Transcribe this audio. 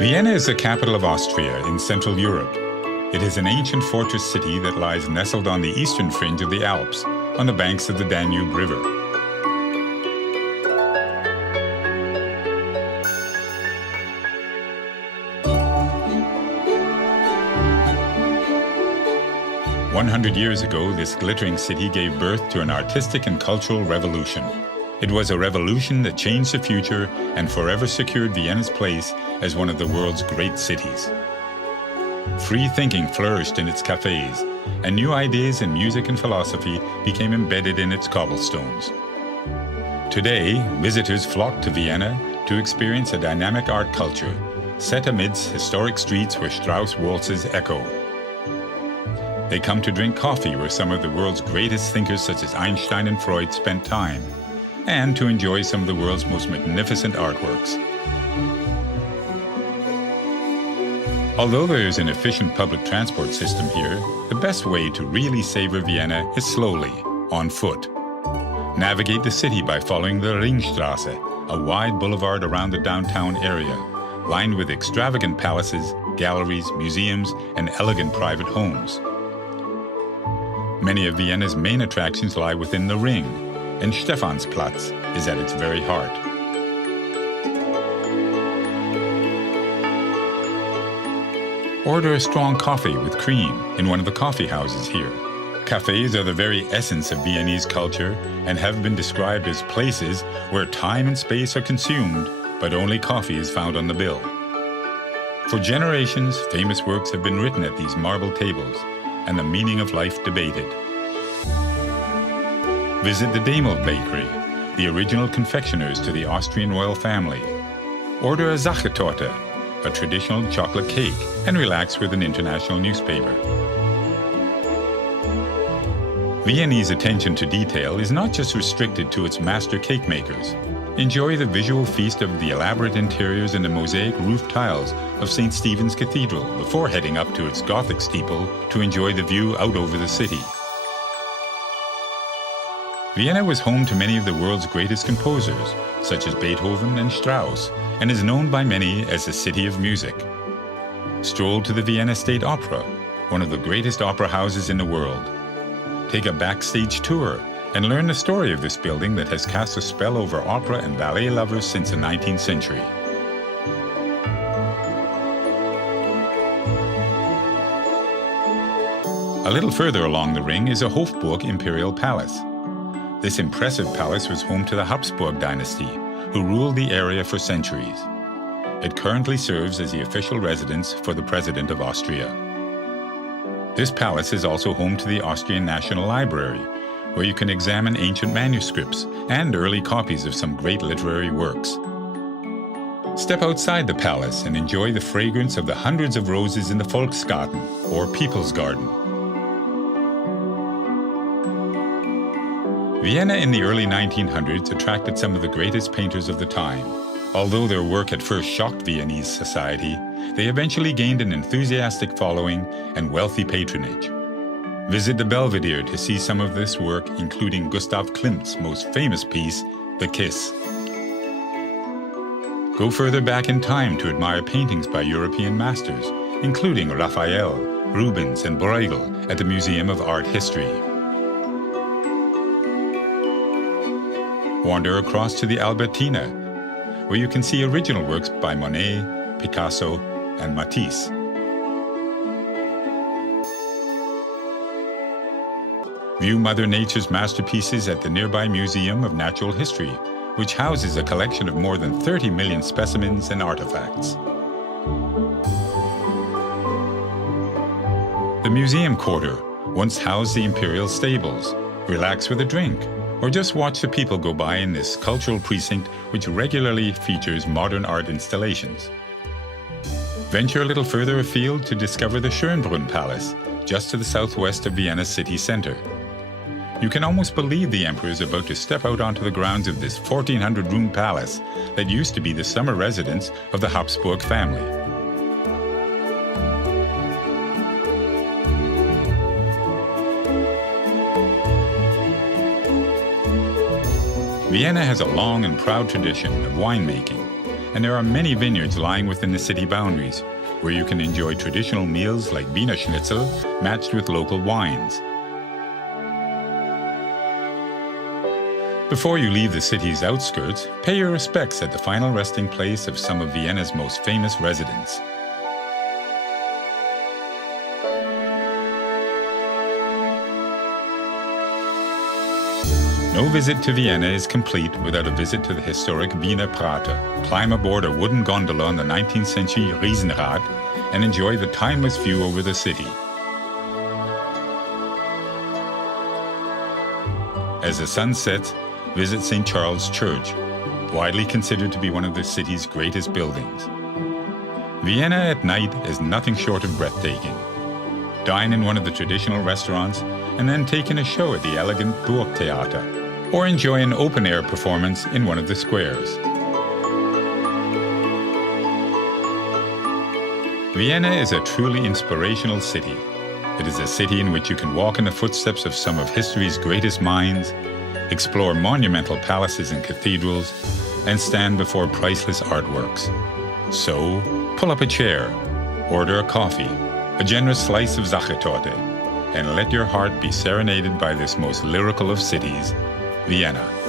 Vienna is the capital of Austria in Central Europe. It is an ancient fortress city that lies nestled on the eastern fringe of the Alps, on the banks of the Danube River. "100 years ago, this glittering city gave birth to an artistic and cultural revolution. It was a revolution that changed the future and forever secured Vienna's place as one of the world's great cities. Free thinking flourished in its cafes, and new ideas in music and philosophy became embedded in its cobblestones. Today, visitors flock to Vienna to experience a dynamic art culture, set amidst historic streets where Strauss waltzes echo. They come to drink coffee where some of the world's greatest thinkers such as Einstein and Freud spent time, and to enjoy some of the world's most magnificent artworks. Although there is an efficient public transport system here, the best way to really savor Vienna is slowly, on foot. Navigate the city by following the Ringstraße, a wide boulevard around the downtown area, lined with extravagant palaces, galleries, museums, and elegant private homes. Many of Vienna's main attractions lie within the Ring, and Stephansplatz is at its very heart. Order a strong coffee with cream in one of the coffee houses here. Cafes are the very essence of Viennese culture and have been described as places where time and space are consumed, but only coffee is found on the bill. For generations, famous works have been written at these marble tables, and the meaning of life debated. Visit the Demel Bakery, the original confectioners to the Austrian royal family. Order a Sachertorte, a traditional chocolate cake, and relax with an international newspaper. Viennese attention to detail is not just restricted to its master cake makers. Enjoy the visual feast of the elaborate interiors and the mosaic roof tiles of St. Stephen's Cathedral before heading up to its Gothic steeple to enjoy the view out over the city. Vienna was home to many of the world's greatest composers, such as Beethoven and Strauss, and is known by many as the City of Music. Stroll to the Vienna State Opera, one of the greatest opera houses in the world. Take a backstage tour and learn the story of this building that has cast a spell over opera and ballet lovers since the 19th century. A little further along the Ring is a Hofburg Imperial Palace. This impressive palace was home to the Habsburg dynasty, who ruled the area for centuries. It currently serves as the official residence for the President of Austria. This palace is also home to the Austrian National Library, where you can examine ancient manuscripts and early copies of some great literary works. Step outside the palace and enjoy the fragrance of the hundreds of roses in the Volksgarten, or People's Garden. Vienna in the early 1900s attracted some of the greatest painters of the time. Although their work at first shocked Viennese society, they eventually gained an enthusiastic following and wealthy patronage. Visit the Belvedere to see some of this work, including Gustav Klimt's most famous piece, The Kiss. Go further back in time to admire paintings by European masters, including Raphael, Rubens, and Bruegel at the Museum of Art History. Wander across to the Albertina, where you can see original works by Monet, Picasso, and Matisse. View Mother Nature's masterpieces at the nearby Museum of Natural History, which houses a collection of more than 30 million specimens and artifacts. The Museum Quarter once housed the imperial stables. Relax with a drink, or just watch the people go by in this cultural precinct which regularly features modern art installations. Venture a little further afield to discover the Schönbrunn Palace, just to the southwest of Vienna's city center. You can almost believe the emperor is about to step out onto the grounds of this 1,400-room palace that used to be the summer residence of the Habsburg family. Vienna has a long and proud tradition of winemaking, and there are many vineyards lying within the city boundaries, where you can enjoy traditional meals like Wiener Schnitzel matched with local wines. Before you leave the city's outskirts, pay your respects at the final resting place of some of Vienna's most famous residents. No visit to Vienna is complete without a visit to the historic Wiener Prater. Climb aboard a wooden gondola on the 19th century Riesenrad and enjoy the timeless view over the city. As the sun sets, visit St. Charles Church, widely considered to be one of the city's greatest buildings. Vienna at night is nothing short of breathtaking. Dine in one of the traditional restaurants and then take in a show at the elegant Burgtheater, or enjoy an open-air performance in one of the squares. Vienna is a truly inspirational city. It is a city in which you can walk in the footsteps of some of history's greatest minds, explore monumental palaces and cathedrals, and stand before priceless artworks. So, pull up a chair, order a coffee, a generous slice of Sachertorte, and let your heart be serenaded by this most lyrical of cities, Vienna.